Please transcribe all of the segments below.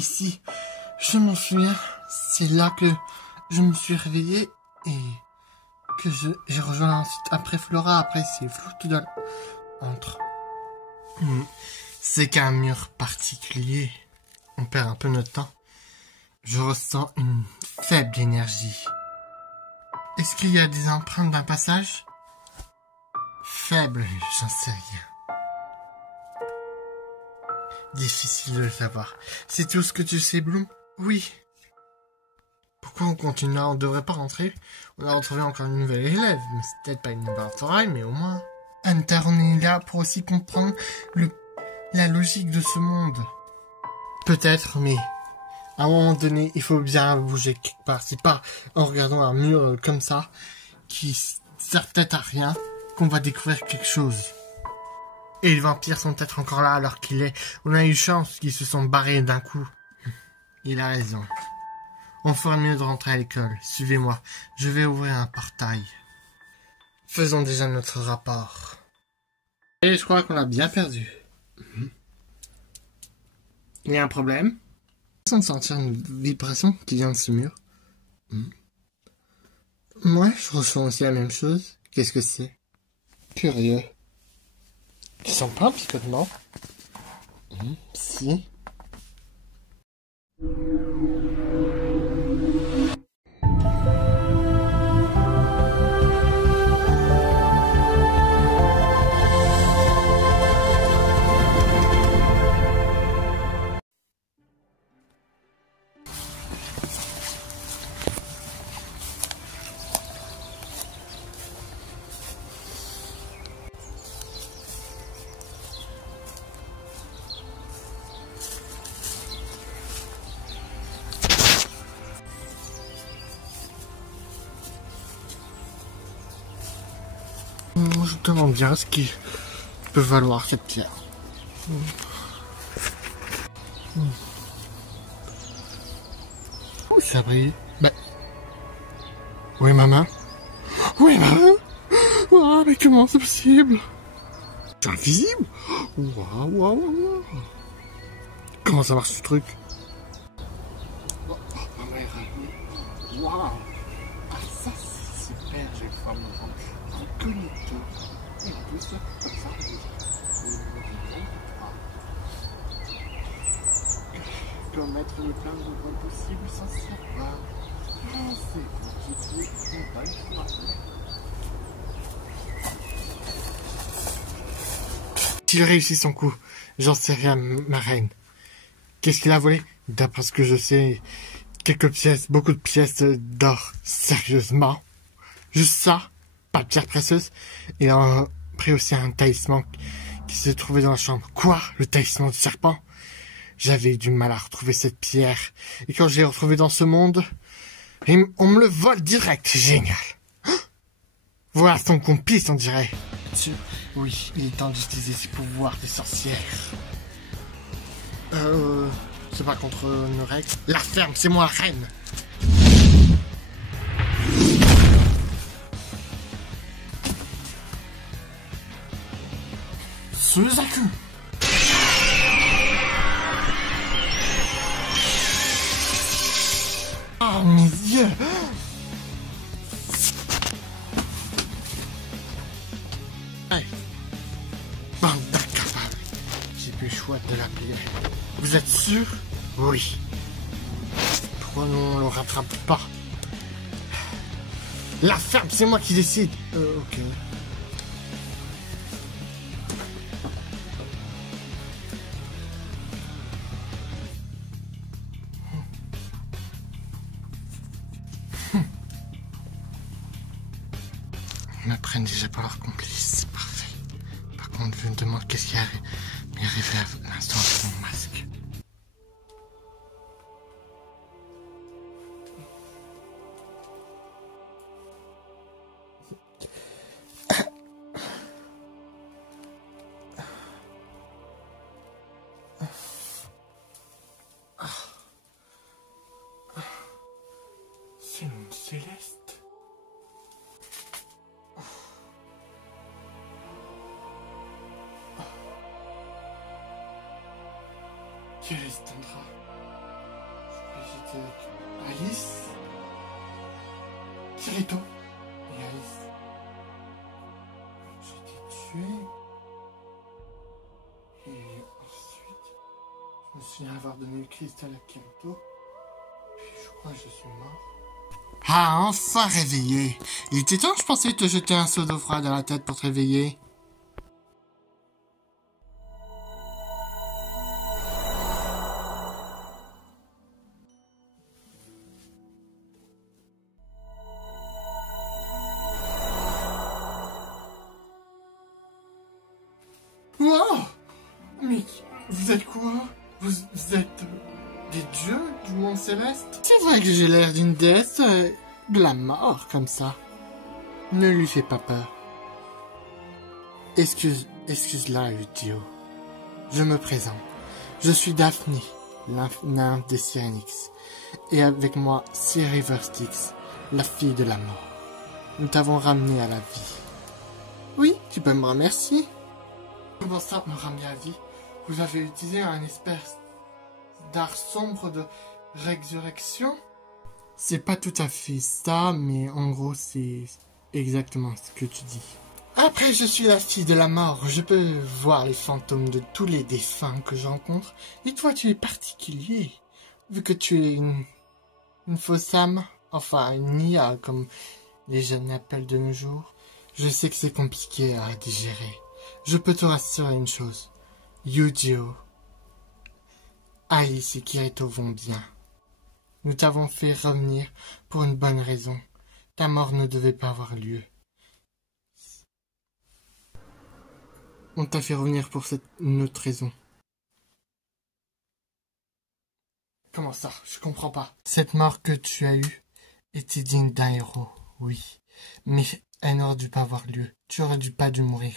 Ici, je m'enfuir. C'est là que je me suis réveillé et que j'ai rejoint ensuite après Flora. Après, c'est flou tout dans entre. C'est qu'un mur particulier. On perd un peu notre temps. Je ressens une faible énergie. Est-ce qu'il y a des empreintes d'un passage? Faible, j'en sais rien. Difficile de le savoir. C'est tout ce que tu sais, Bloom? Oui. Pourquoi on continue là? On devrait pas rentrer. On a retrouvé encore une nouvelle élève. Mais c'est peut-être pas une laboratoire, mais au moins... Hunter, on est là pour aussi comprendre la logique de ce monde. Peut-être, mais... À un moment donné, il faut bien bouger quelque part. C'est pas en regardant un mur comme ça, qui sert peut-être à rien, qu'on va découvrir quelque chose. Et les vampires sont peut-être encore là alors qu'il est... On a eu chance qu'ils se sont barrés d'un coup. Il a raison. On ferait mieux de rentrer à l'école. Suivez-moi. Je vais ouvrir un portail. Faisons déjà notre rapport. Et je crois qu'on l'a bien perdu. Il y a un problème? Je sens sentir une vibration qui vient de ce mur. Moi, je ressens aussi la même chose. Qu'est-ce que c'est? Curieux. Tu sens pas un picotement? Si. Je te demande bien ce qui peut valoir cette pierre. Oh, ça brille. Bah. Où est ma main? Où est ma main? Oh, mais comment c'est possible? C'est invisible? Waouh, waouh, waouh. Comment ça marche ce truc? Oh, ma mère. Waouh. Ah, ça c'est super, j'ai vraiment incognito. Et en plus, comme ça, comme mettre le plein de voies possibles sans savoir. Ah, c'est compliqué, on va le faire. S'il réussit son coup, j'en sais rien, ma reine. Qu'est-ce qu'il a volé? D'après ce que je sais, quelques pièces, beaucoup de pièces d'or. Sérieusement? Juste ça? Pas de pierre précieuse? Il a pris aussi un talisman qui se trouvait dans la chambre. Quoi? Le talisman du serpent? J'avais du mal à retrouver cette pierre. Et quand je l'ai retrouvée dans ce monde, on me le vole direct. Génial. Voilà son complice, on dirait. Oui, il est temps d'utiliser ses pouvoirs des sorcières. C'est pas contre nos règles. La ferme, c'est moi, reine. Suzaku. Oh, mes yeux. Hey. Bande d'incapables. J'ai plus le choix de l'appeler. Vous êtes sûr? Oui. Pourquoi on le rattrape pas? La ferme, c'est moi qui décide. Ok. Ils me prennent déjà pour leur complice, c'est parfait. Par contre, je me demande qu'est-ce qui m'est arrivé à l'instant avec mon masque. C'est une céleste. Quel est cet endroit? Alice, Kirito et Alice. J'ai été tué. Et ensuite, je me souviens avoir donné le cristal à Kirito. Puis je crois que je suis mort. Ah, enfin réveillé. Il était temps, je pensais te jeter un seau d'eau froide dans la tête pour te réveiller. Wow! Mais vous êtes quoi? Vous êtes des dieux du monde céleste? C'est vrai que j'ai l'air d'une déesse de la mort comme ça. Ne lui fais pas peur. Excuse-la, Udio. Je me présente. Je suis Daphne, nymphe des Syrinx. Et avec moi, River Styx, la fille de la mort. Nous t'avons ramené à la vie. Oui, tu peux me remercier. Comment ça, me ramener à la vie? Vous avez utilisé un espèce d'art sombre de résurrection? C'est pas tout à fait ça, mais en gros, c'est exactement ce que tu dis. Après, je suis la fille de la mort. Je peux voir les fantômes de tous les défunts que je rencontre. Et toi, tu es particulier. Vu que tu es une fausse âme, enfin une IA, comme les jeunes l'appellent de nos jours. Je sais que c'est compliqué à digérer. Je peux te rassurer une chose. Yudio, Alice et Kirito vont bien. Nous t'avons fait revenir pour une bonne raison. Ta mort ne devait pas avoir lieu. On t'a fait revenir pour une autre raison. Comment ça? Je comprends pas. Cette mort que tu as eue était digne d'un héros, oui. Mais elle n'aurait dû pas avoir lieu. Tu aurais pas dû mourir.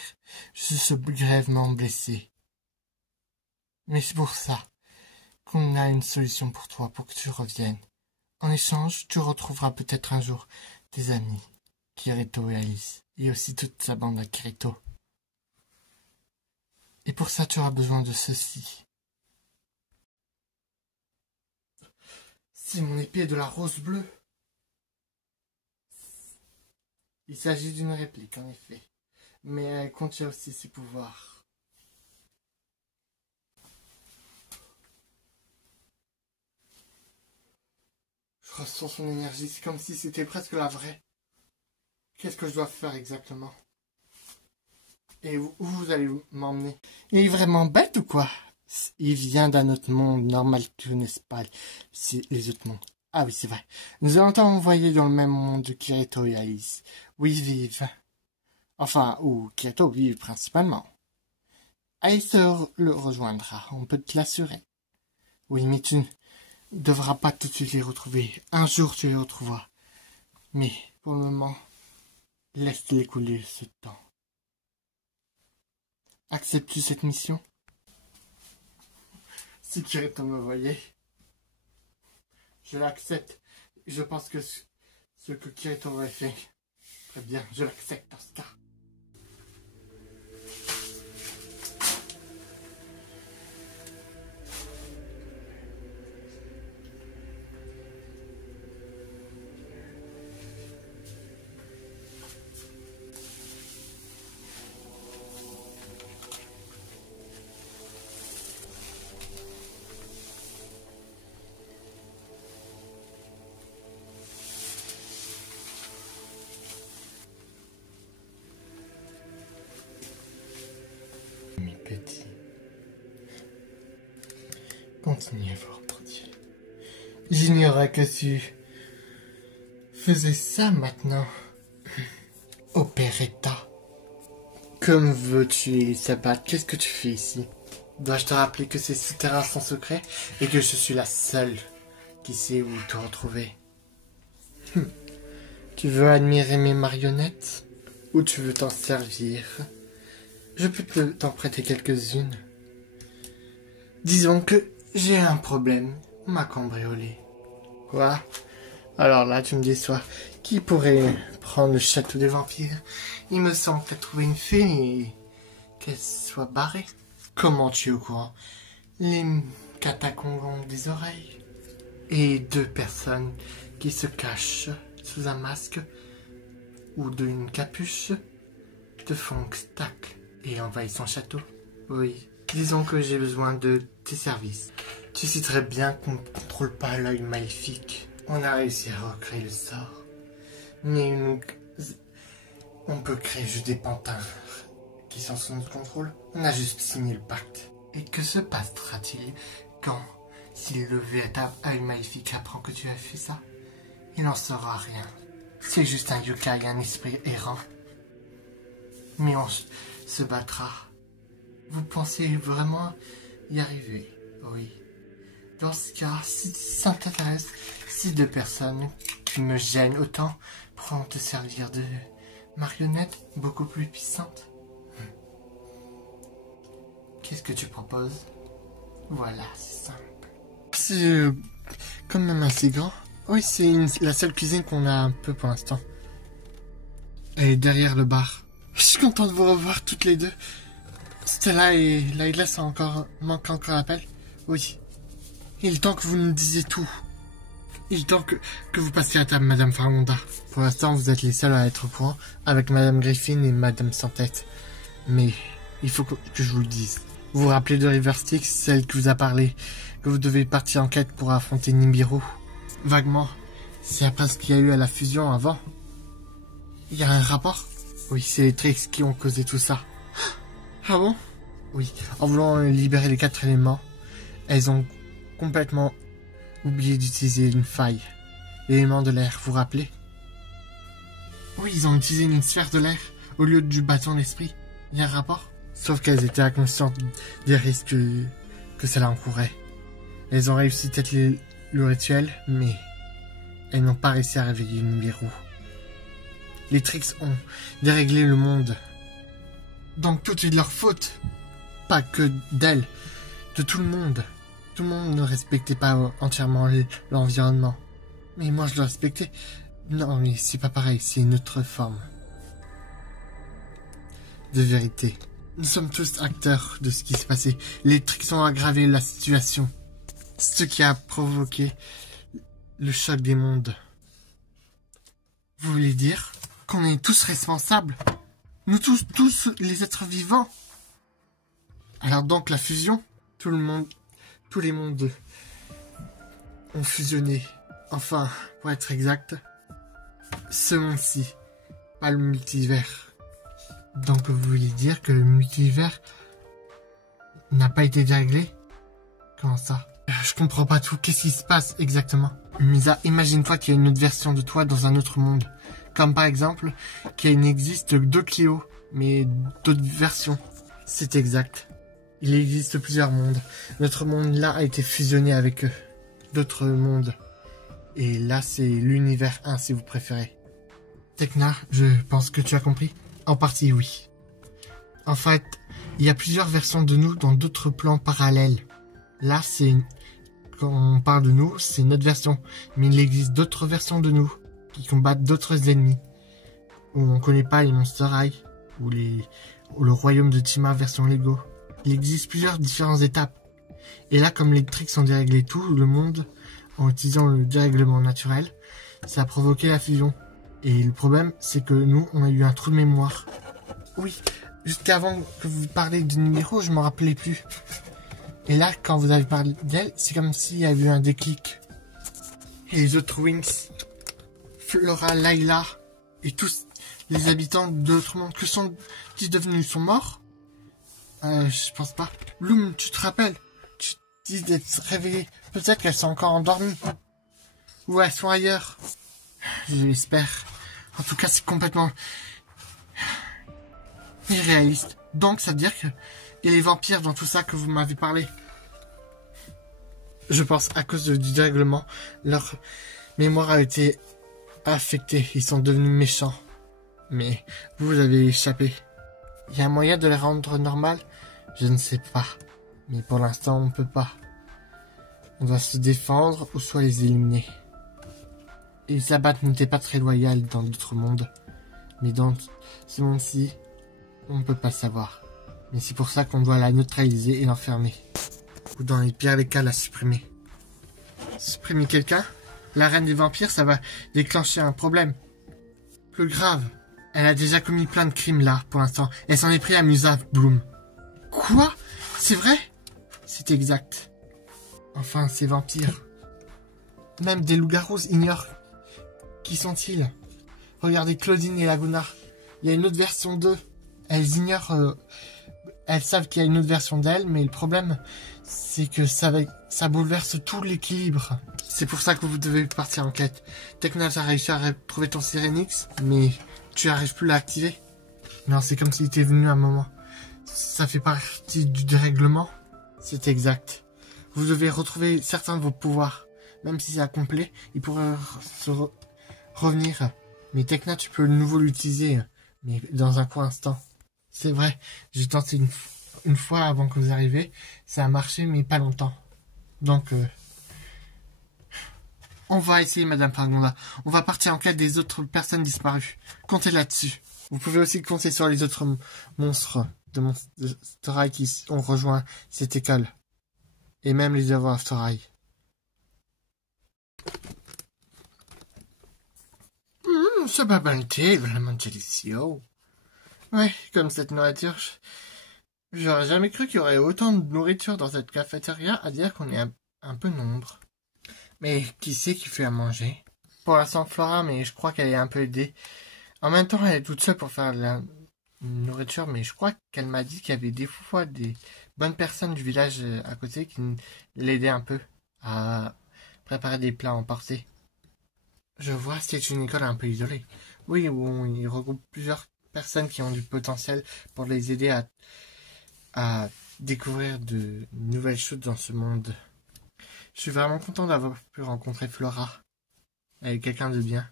Je suis grièvement blessé. Mais c'est pour ça qu'on a une solution pour toi, pour que tu reviennes. En échange, tu retrouveras peut-être un jour tes amis, Kirito et Alice, et aussi toute sa bande à Kirito. Et pour ça, tu auras besoin de ceci. C'est mon épée de la rose bleue. Il s'agit d'une réplique, en effet. Mais elle contient aussi ses pouvoirs. Je ressens son énergie, c'est comme si c'était presque la vraie. Qu'est-ce que je dois faire exactement? Et où vous allez m'emmener? Il est vraiment bête ou quoi? Il vient d'un autre monde, normal, tu connais pas les autres mondes. Ah oui, c'est vrai. Nous allons t'envoyer dans le même monde de Kirito et Alice, où ils vivent. Enfin, où Kirito vit principalement. Alice le rejoindra, on peut te l'assurer. Oui, mais tu ne devras pas tout de suite les retrouver. Un jour, tu les retrouveras. Mais, pour le moment, laisse-les couler ce temps. Acceptes-tu cette mission? Si Kirito me voyait, je l'accepte. Je pense que ce que Kirito aurait fait, très bien, je l'accepte dans ce cas. Mes petits, continuez à vous reproduire. J'ignorais que tu faisais ça maintenant. Opéretta. Comme veux-tu s'abattre? Qu'est-ce que tu fais ici? Dois-je te rappeler que ces souterrains sont secrets et que je suis la seule qui sait où te retrouver? Tu veux admirer mes marionnettes? Ou tu veux t'en servir? Je peux t'en prêter quelques-unes. Disons que j'ai un problème. On m'a cambriolé. Quoi? Alors là, tu me déçois. Qui pourrait prendre le château des vampires? Il me semble que t'as trouvé une fée et qu'elle soit barrée. Comment tu es au courant? Les catacombes ont des oreilles. Et deux personnes qui se cachent sous un masque ou d'une capuche te font obstacle et envahissent son château. Oui, disons que j'ai besoin de tes services. Tu sais très bien qu'on ne contrôle pas l'œil maléfique. On a réussi à recréer le sort. Mais on peut créer juste des pantins qui sont sous notre contrôle. On a juste signé le pacte. Et que se passera-t-il quand, si le véritable œil maléfique apprend que tu as fait ça? Il n'en saura rien. C'est juste un yokai, un esprit errant. Mais on se battra. Vous pensez vraiment y arriver? Oui. Dans ce cas, si ça t'intéresse, si deux personnes qui me gênent autant pourront te servir de marionnettes beaucoup plus puissantes. Qu'est-ce que tu proposes? Voilà, c'est simple. C'est quand même assez grand. Oui, c'est la seule cuisine qu'on a un peu pour l'instant. Elle est derrière le bar. Je suis content de vous revoir toutes les deux. Stella et Layla manquent encore l'appel. Oui. Il est temps que vous nous disiez tout. Il est temps que vous passiez à table, Madame Farmonda. Pour l'instant, vous êtes les seuls à être au courant, avec Madame Griffin et Madame Sans-Tête. Mais il faut que je vous le dise. Vous vous rappelez de River Styx, celle qui vous a parlé, que vous devez partir en quête pour affronter Nibiru? Vaguement. C'est après ce qu'il y a eu à la fusion avant. Il y a un rapport? Oui, c'est les Trix qui ont causé tout ça. Ah bon? Oui. En voulant libérer les 4 éléments, elles ont complètement oublié d'utiliser une faille. L'élément de l'air, vous vous rappelez? Oui, ils ont utilisé une sphère de l'air au lieu du bâton d'esprit. Il y a un rapport? Sauf qu'elles étaient inconscientes des risques que cela encourait. Elles ont réussi peut-être le rituel, mais elles n'ont pas réussi à réveiller Nibiru. Les Trix ont déréglé le monde. Donc tout est de leur faute. Pas que d'elles, de tout le monde. Tout le monde ne respectait pas entièrement l'environnement. Mais moi je le respectais. Non mais c'est pas pareil, c'est une autre forme de vérité. Nous sommes tous acteurs de ce qui s'est passé. Les Trix ont aggravé la situation. Ce qui a provoqué le choc des mondes. Vous voulez dire qu'on est tous responsables? Nous tous les êtres vivants? Alors donc la fusion, tous les mondes ont fusionné. Enfin, pour être exact, ce monde-ci, pas le multivers. Donc vous voulez dire que le multivers n'a pas été déréglé? Comment ça? Je comprends pas tout. Qu'est-ce qui se passe exactement? Misa, imagine-toi qu'il y a une autre version de toi dans un autre monde. Comme par exemple, qu'il n'existe que 2 Clio, mais d'autres versions. C'est exact. Il existe plusieurs mondes. Notre monde là a été fusionné avec d'autres mondes. Et là c'est l'univers 1 si vous préférez. Tekna, je pense que tu as compris. En partie oui. En fait, il y a plusieurs versions de nous dans d'autres plans parallèles. Là c'est... Quand on parle de nous, c'est notre version. Mais il existe d'autres versions de nous qui combattent d'autres ennemis. Où on connaît pas les Monster High ou le royaume de Tima version Lego. Il existe plusieurs différentes étapes. Et là, comme les Trix ont déréglé tout le monde en utilisant le dérèglement naturel, ça a provoqué la fusion. Et le problème, c'est que nous, on a eu un trou de mémoire. Oui, jusqu'avant que vous parliez de Nibiru, je m'en rappelais plus. Et là, quand vous avez parlé d'elle, c'est comme s'il y avait eu un déclic. Et les autres Wings, Flora, Layla, et tous les habitants d'autres mondes, que sont-ils devenus? Sont morts? Je pense pas. Bloom, tu te rappelles? Tu dis d'être réveillé. Peut-être qu'elles sont encore endormies. Ou elles sont ailleurs. Je l'espère. En tout cas, c'est complètement irréaliste. Donc, ça veut dire que il y a les vampires dans tout ça que vous m'avez parlé. Je pense à cause du dérèglement, leur mémoire a été affectée. Ils sont devenus méchants. Mais vous avez échappé. Il y a un moyen de les rendre normales? Je ne sais pas. Mais pour l'instant, on ne peut pas. On doit se défendre ou soit les éliminer. Elisabeth n'était pas très loyale dans d'autres mondes. Mais dans ce monde-ci, on ne peut pas savoir. Mais c'est pour ça qu'on doit la neutraliser et l'enfermer. Ou dans les pires des cas, la supprimer. Supprimer quelqu'un? La reine des vampires, ça va déclencher un problème. Plus grave, elle a déjà commis plein de crimes là, pour l'instant. Elle s'en est pris à Musa Bloom. Quoi? C'est vrai? C'est exact. Enfin, ces vampires. Même des loups-garous ignorent. Qui sont-ils? Regardez Claudine et Laguna. Il y a une autre version d'eux. Elles ignorent... elles savent qu'il y a une autre version d'elles, mais le problème, c'est que ça bouleverse tout l'équilibre. C'est pour ça que vous devez partir en quête. Teknaz a réussi à trouver ton Syrinx, mais tu n'arrives plus à l'activer. Non, c'est comme s'il était venu un moment. Ça fait partie du dérèglement. C'est exact. Vous devez retrouver certains de vos pouvoirs. Même si c'est incomplet, il pourrait revenir. Mais Tekna, tu peux de nouveau l'utiliser, mais dans un court instant. C'est vrai, j'ai tenté une fois avant que vous arriviez. Ça a marché, mais pas longtemps. Donc, on va essayer, Madame Pargonda. On va partir en quête des autres personnes disparues. Comptez là-dessus. Vous pouvez aussi compter sur les autres monstres de Monster High qui ont rejoint cette école. Et même les œuvres After High. Ce babalité est vraiment délicieux. Ouais, comme cette nourriture, j'aurais jamais cru qu'il y aurait autant de nourriture dans cette cafétéria, à dire qu'on est un peu nombre. Mais qui c'est qui fait à manger? Pour l'instant Flora, mais je crois qu'elle est un peu aidée. En même temps, elle est toute seule pour faire de la nourriture, mais je crois qu'elle m'a dit qu'il y avait des fois des bonnes personnes du village à côté qui l'aidaient un peu à préparer des plats emportés. Je vois, c'est une école un peu isolée. Oui, où il regroupe plusieurs personnes qui ont du potentiel pour les aider à découvrir de nouvelles choses dans ce monde. Je suis vraiment content d'avoir pu rencontrer Flora. Elle est quelqu'un de bien.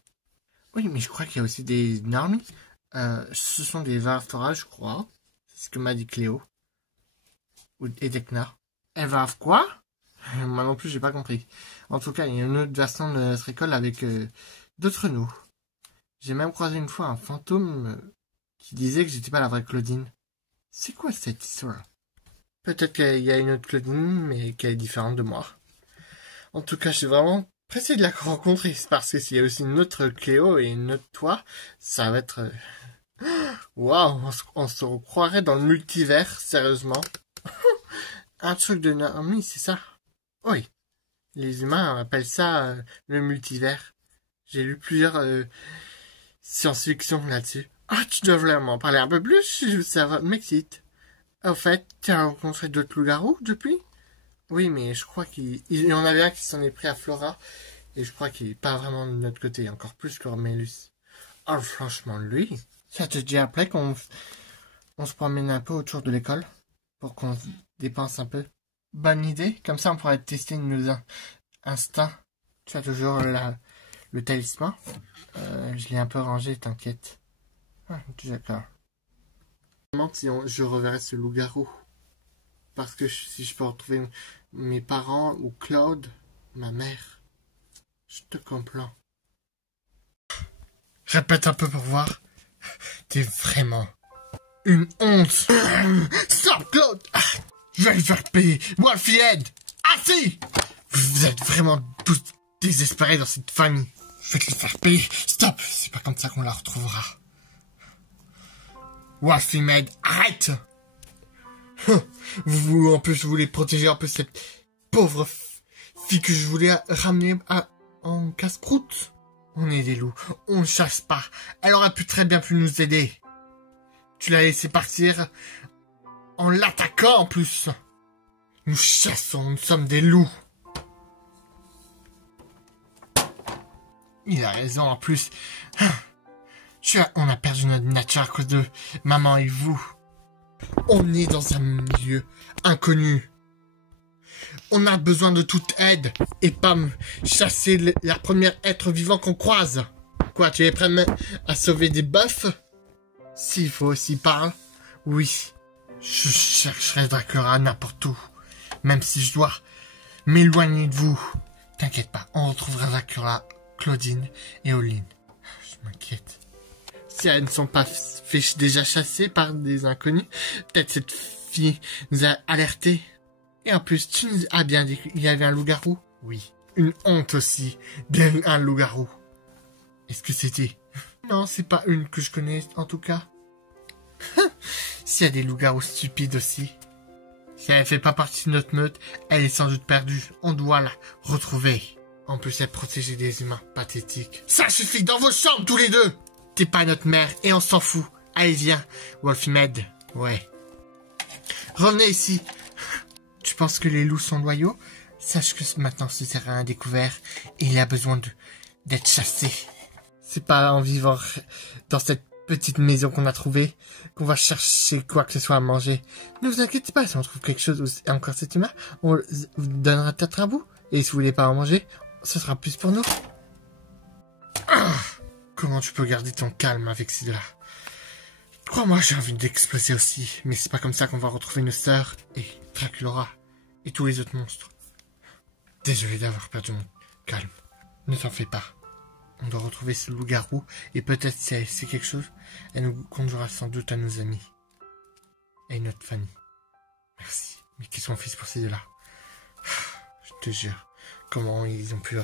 Oui, mais je crois qu'il y a aussi des normies. Ce sont des Varftora, je crois. C'est ce que m'a dit Cléo. Et Tekna. Elles Varf quoi? Moi non plus, j'ai pas compris. En tout cas, il y a une autre version de notre école avec d'autres nous. J'ai même croisé une fois un fantôme qui disait que j'étais pas la vraie Claudine. C'est quoi cette histoire? Peut-être qu'il y a une autre Claudine, mais qu'elle est différente de moi. En tout cas, je suis vraiment pressé de la rencontrer, parce que s'il y a aussi une autre Cléo et une autre toi, ça va être... Waouh, on se croirait dans le multivers, sérieusement. Un truc de normie, c'est ça? Oui. Les humains appellent ça le multivers. J'ai lu plusieurs science-fiction là-dessus. Ah, tu devrais m'en parler un peu plus, ça m'excite. Au fait, tu as rencontré d'autres loups-garous depuis? Oui, mais je crois qu'il y en avait un qui s'en est pris à Flora, et je crois qu'il est pas vraiment de notre côté, encore plus que Romélus. Oh, franchement, lui, ça te dit après qu'on se promène un peu autour de l'école, pour qu'on se dépense un peu? Bonne idée, comme ça on pourrait tester nos instincts. Tu as toujours le talisman? Je l'ai un peu rangé, t'inquiète. Ah, d'accord. Je me demande si je reverrai ce loup-garou. Parce que si je peux retrouver mes parents ou Claude, ma mère, je te comprends. Répète un peu pour voir. T'es vraiment une honte. Stop, Claude. Je vais le faire payer. Wolfie Head. Assez. Vous êtes vraiment tous désespérés dans cette famille. Je vais te le faire payer. Stop. C'est pas comme ça qu'on la retrouvera. Wolfie Head, arrête. En plus, je voulais protéger un peu cette pauvre fille que je voulais ramener en casse-croûte. On est des loups, on ne chasse pas. Elle aurait très bien pu nous aider. Tu l'as laissé partir en l'attaquant en plus. Nous chassons, nous sommes des loups. Il a raison en plus. On a perdu notre nature à cause de maman et vous. On est dans un milieu inconnu. On a besoin de toute aide et pas chasser la première être vivant qu'on croise. Quoi, tu es prêt à sauver des bœufs? S'il faut aussi parler, oui. Je chercherai Dracula n'importe où. Même si je dois m'éloigner de vous. T'inquiète pas, on retrouvera Dracula, Claudine et Oline. Je m'inquiète. Si elles ne sont pas déjà chassées par des inconnus, peut-être cette fille nous a alertés. Et en plus, tu nous as bien dit qu'il y avait un loup-garou? Oui. Une honte aussi. Un loup-garou. Est-ce que c'était... Non, c'est pas une que je connais, en tout cas. S'il y a des loups-garous stupides aussi. Si elle fait pas partie de notre meute, elle est sans doute perdue. On doit la retrouver. En plus, elle protégeait des humains. Pathétique. Ça suffit, dans vos chambres, tous les deux! T'es pas notre mère, et on s'en fout. Allez, viens. Wolfmed. Ouais. Revenez ici. Tu penses que les loups sont loyaux? Sache que maintenant ce terrain est découvert, et il a besoin d'être chassé. C'est pas en vivant dans cette petite maison qu'on a trouvée qu'on va chercher quoi que ce soit à manger. Ne vous inquiétez pas, si on trouve quelque chose où encore cet humain, on vous donnera peut-être un bout. Et si vous voulez pas en manger, ce sera plus pour nous. Ah, comment tu peux garder ton calme avec ces deux-là? Crois-moi, j'ai envie d'exploser aussi. Mais c'est pas comme ça qu'on va retrouver nos sœurs et Draculaura et tous les autres monstres. Désolé d'avoir perdu mon calme. Ne t'en fais pas. On doit retrouver ce loup-garou, et peut-être si elle sait quelque chose, elle nous conduira sans doute à nos amis. Et notre famille. Merci. Mais qu'est-ce qu'on fait pour ces deux-là? Je te jure. Comment ils ont pu...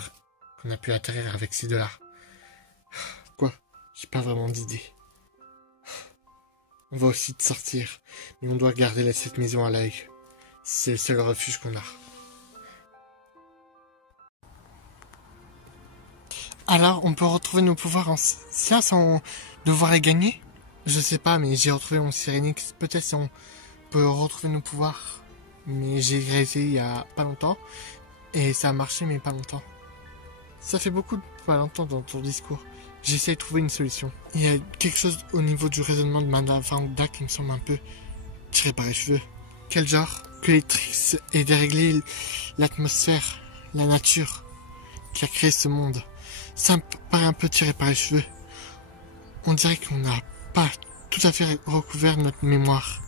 qu'on a pu atterrir avec ces deux-là? Quoi? J'ai pas vraiment d'idée. On va aussi te sortir, mais on doit garder cette maison à l'œil. C'est le seul refuge qu'on a. Alors, on peut retrouver nos pouvoirs anciens sans devoir les gagner? Je sais pas, mais j'ai retrouvé mon Syrinx. Peut-être si on peut retrouver nos pouvoirs. Mais j'ai réessayé il y a pas longtemps. Et ça a marché, mais pas longtemps. Ça fait beaucoup de pas longtemps dans ton discours. J'essaie de trouver une solution. Il y a quelque chose au niveau du raisonnement de Mandavanda qui me semble un peu tiré par les cheveux. Quel genre? Que les tricks et dérégler l'atmosphère, la nature qui a créé ce monde. Ça me paraît un peu tiré par les cheveux. On dirait qu'on n'a pas tout à fait recouvert notre mémoire.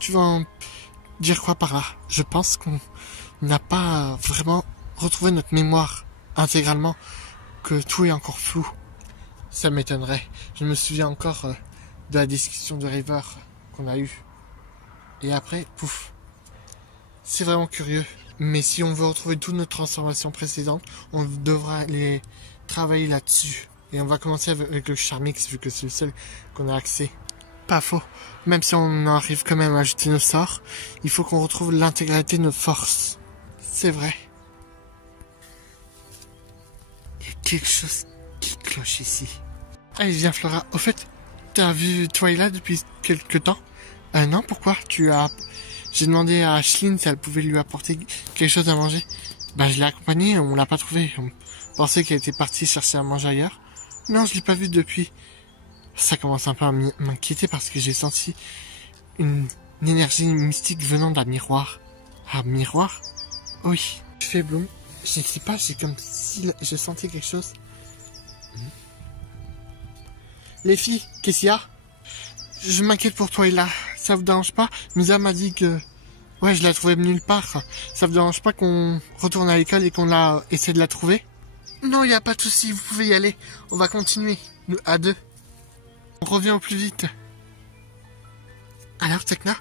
Tu vas en dire quoi par là? Je pense qu'on n'a pas vraiment retrouvé notre mémoire intégralement, que tout est encore flou. Ça m'étonnerait. Je me souviens encore de la discussion de River qu'on a eue. Et après, pouf. C'est vraiment curieux. Mais si on veut retrouver toutes nos transformations précédentes, on devra les travailler là-dessus. Et on va commencer avec le Charmix, vu que c'est le seul qu'on a accès. Pas faux. Même si on arrive quand même à ajouter nos sorts, il faut qu'on retrouve l'intégralité de nos forces. C'est vrai. Il y a quelque chose qui cloche ici. Allez, viens Flora. Au fait, t'as vu Twilight depuis quelque temps? Non, pourquoi? J'ai demandé à Ashlyn si elle pouvait lui apporter quelque chose à manger. Bah, je l'ai accompagnée, on l'a pas trouvée. On pensait qu'elle était partie chercher à manger ailleurs. Non, je l'ai pas vue depuis. Ça commence un peu à m'inquiéter parce que j'ai senti une énergie mystique venant d'un miroir. Un miroir? Oui. Je fais Bloom. Je sais pas, c'est comme si je sentais quelque chose. Les filles, qu'est-ce qu'il y a? Je m'inquiète pour toi et là. Ça vous dérange pas? Musa m'a dit que... Ouais, je la trouvais nulle part. Ça vous dérange pas qu'on retourne à l'école et qu'on essaie de la trouver? Non, y a pas de souci, vous pouvez y aller. On va continuer, nous, à deux. On revient au plus vite. Alors, Tekna,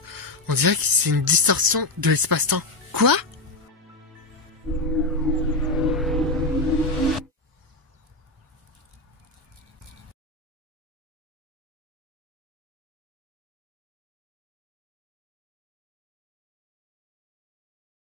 on dirait que c'est une distorsion de l'espace-temps. Quoi?